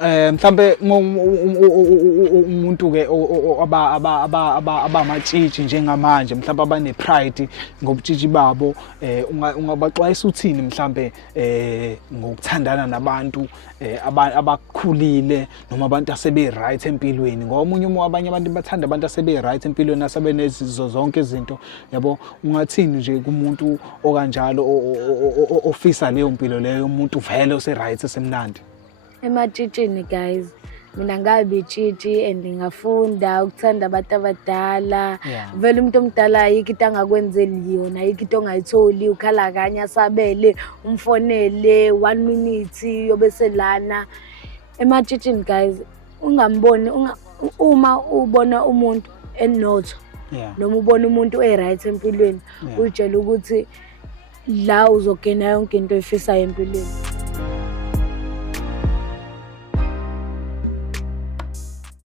Mhlambe umuntu ke abamatshitshi njengamanje mhlawumbe abane pride ngobutshitshi babo, ungabaxwayisa uthini mhlambe ngokuthandana nabantu abakhulile noma abantu asebe right empilweni, ngoba abanye abantu bathanda abantu asebe right empilweni asebenezizo zonke izinto, yabo. Ungathini nje kumuntu okanjalo ofisa leyo mpilo leyo, umuntu vele ose right esemnandi? Ematshitshini guys, mina ngabe itshitshi and ngafunda ukuthanda abantu abadala. Vele umuntu omdala ayikho into angakwenzeli yona, ayikho into ongayitholi, ukhala kanye asabele, umfonele 1 minute yobe selana. Ematshitshini guys, ungamboni uma ubona umuntu enotho noma ubona umuntu right empilweni, utshela ukuthi la uzogena yonke into oyifisayo empilweni.